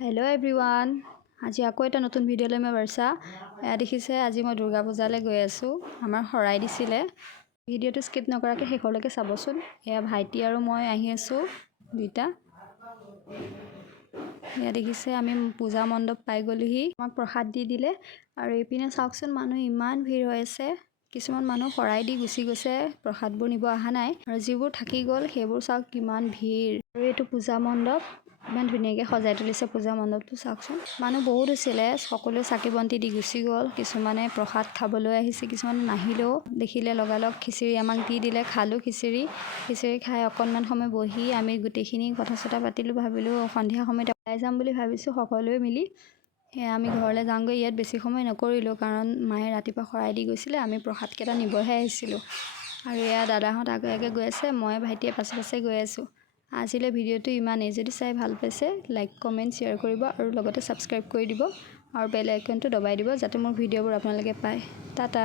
Hello' everyone, আজি আকৌ এটা নতুন ভিডিঅ'লৈ মই বৰ্ষা। এয়া দেখিছে আজি মই দুৰ্গা পূজালৈ গৈ আছোঁ। আমাৰ শৰাই দিছিলে। ভিডিঅ'টো স্কিপ নকৰাকৈ শেষলৈকে চাবচোন। এয়া ভাইটি আৰু মই আহি আছোঁ দুইটা। এয়া দেখিছে আমি পূজা মণ্ডপ পাই গ'লোহি। আমাক প্ৰসাদ দি দিলে আৰু এইপিনে চাওকচোন মানুহ ইমান ভিৰ হৈ আছে। কিছুমান মানুহ শৰাই দি গুচি গৈছে, প্ৰসাদবোৰ নিব অহা নাই আৰু যিবোৰ থাকি গ'ল সেইবোৰ চাওক কিমান ভিৰ। আৰু এইটো পূজা মণ্ডপ, ইমান ধুনীয়াকৈ সজাই তুলিছে পূজা মণ্ডপটো চাওকচোন। মানুহ বহুত হৈছিলে, সকলোৱে চাকি বন্তি দি গুচি গ'ল। কিছুমানে প্ৰসাদ খাবলৈ আহিছে, কিছুমানে নাহিলেও দেখিলে লগালগ খিচিৰি আমাক দি দিলে। খালোঁ খিচিৰি খাই অকণমান সময় বহি আমি গোটেইখিনি কথা চথা পাতিলোঁ। ভাবিলোঁ সন্ধিয়া সময়ত ওলাই যাম বুলি ভাবিছোঁ সকলোৱে মিলি। সেয়া আমি ঘৰলৈ যাওঁগৈ। ইয়াত বেছি সময় নকৰিলোঁ কাৰণ মায়ে ৰাতিপুৱা শৰাই দি গৈছিলে, আমি প্ৰসাদকেইটা নিবহে আহিছিলোঁ। আৰু এয়া দাদাহঁত আগে আগে গৈ আছে, মই ভাইটিয়ে পাছে পাছে গৈ আছোঁ। আজিলৈ ভিডিঅ'টো ইমানেই। যদি চাই ভাল পাইছে লাইক কমেণ্ট শ্বেয়াৰ কৰিব আৰু লগতে ছাবস্ক্ৰাইব কৰি দিব আৰু বেল আইকনটো দবাই দিব যাতে মোৰ ভিডিঅ'বোৰ আপোনালোকে পায়। টাটা।